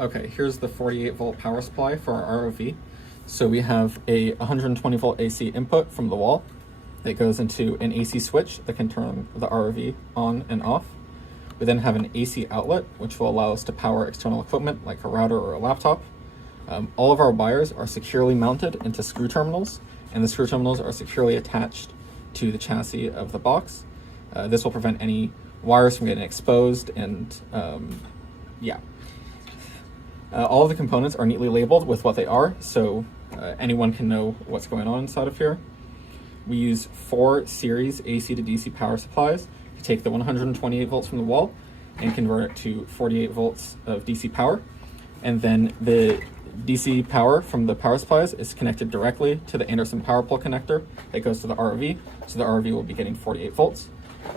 Okay, here's the 48 volt power supply for our ROV. So we have a 120 volt AC input from the wall that goes into an AC switch that can turn the ROV on and off. We then have an AC outlet, which will allow us to power external equipment like a router or a laptop. All of our wires are securely mounted into screw terminals, and the screw terminals are securely attached to the chassis of the box. This will prevent any wires from getting exposed, and all of the components are neatly labeled with what they are, so anyone can know what's going on inside of here. We use 4 series AC to DC power supplies to take the 128 volts from the wall and convert it to 48 volts of DC power. And then the DC power from the power supplies is connected directly to the Anderson power pole connector that goes to the ROV, so the ROV will be getting 48 volts.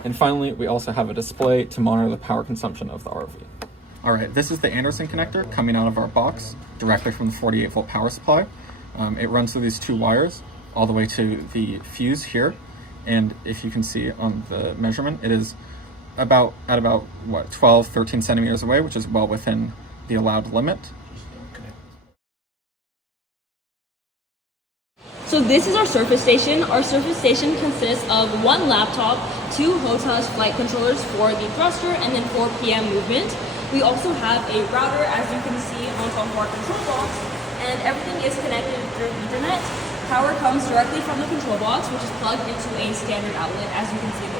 And finally, we also have a display to monitor the power consumption of the ROV. All right, this is the Anderson connector coming out of our box directly from the 48 volt power supply. It runs through these 2 wires all the way to the fuse here. And if you can see on the measurement, it is at about 12, 13 centimeters away, which is well within the allowed limit. So this is our surface station. Our surface station consists of 1 laptop, 2 HOTAS flight controllers for the thruster, and then 4 PM movement. We also have a router, as you can see, on top of our control box, and everything is connected through Ethernet. Power comes directly from the control box, which is plugged into a standard outlet, as you can see below.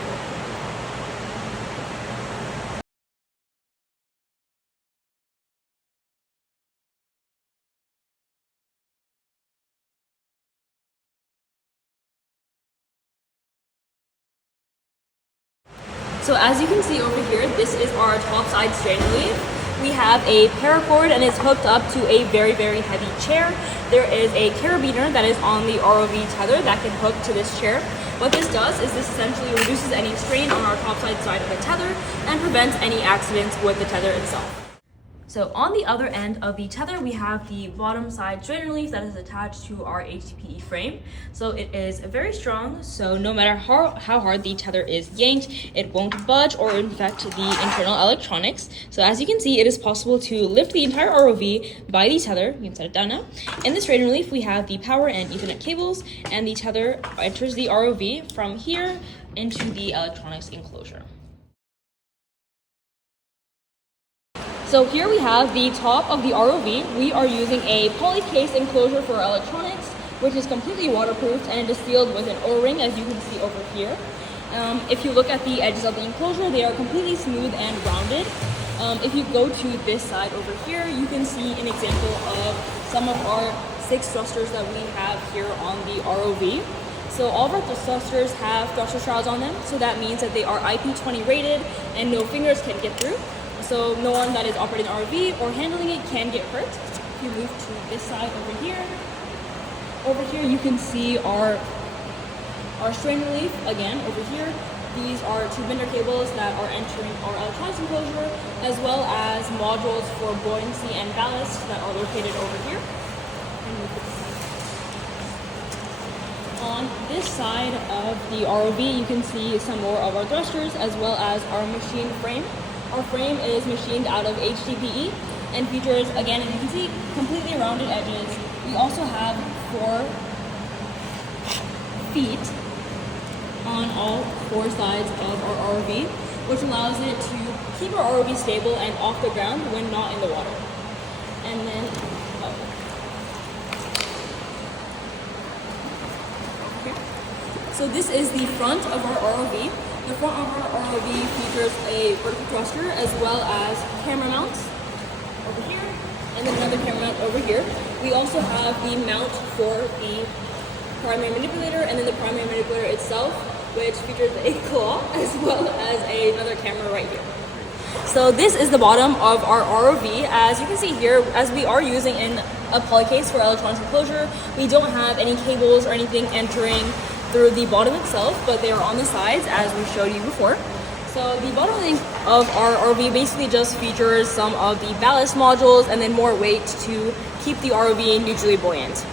So as you can see over here, this is our topside strainer leaf. We have a paracord and it's hooked up to a very, very heavy chair. There is a carabiner that is on the ROV tether that can hook to this chair. What this does is this essentially reduces any strain on our topside side of the tether and prevents any accidents with the tether itself. So on the other end of the tether, we have the bottom side strainer leaf that is attached to our HDPE frame. So it is very strong, so no matter how hard the tether is yanked, it won't budge or infect the internal electronics. So as you can see, it is possible to lift the entire ROV by the tether. You can set it down now. In the strainer leaf, we have the power and Ethernet cables, and the tether enters the ROV from here into the electronics enclosure. So here we have the top of the ROV. We are using a poly case enclosure for our electronics, which is completely waterproofed, and it is sealed with an O-ring, as you can see over here. If you look at the edges of the enclosure, they are completely smooth and rounded. If you go to this side over here, you can see an example of some of our 6 thrusters that we have here on the ROV. So all of our thrusters have thruster shrouds on them, so that means that they are IP20 rated and no fingers can get through. So no one that is operating an ROV or handling it can get hurt. If you move to this side over here you can see our strainer leaf again over here. These are 2 bender cables that are entering our electronics enclosure, as well as modules for buoyancy and ballast that are located over here. On this side of the ROV, you can see some more of our thrusters, as well as our machine frame. Our frame is machined out of HDPE and features, again, as you can see, completely rounded edges. We also have 4 feet on all 4 sides of our ROV, which allows it to keep our ROV stable and off the ground when not in the water. And then, so this is the front of our ROV. The front of our ROV features a vertical thruster as well as camera mounts over here, and then another camera mount over here. We also have the mount for the primary manipulator, and then the primary manipulator itself, which features a claw as well as another camera right here. So this is the bottom of our ROV. As you can see here, as we are using a poly case for electronics enclosure, we don't have any cables or anything entering through the bottom itself, but they are on the sides as we showed you before. So the bottom of our ROV basically just features some of the ballast modules and then more weight to keep the ROV neutrally buoyant.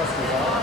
clusters are.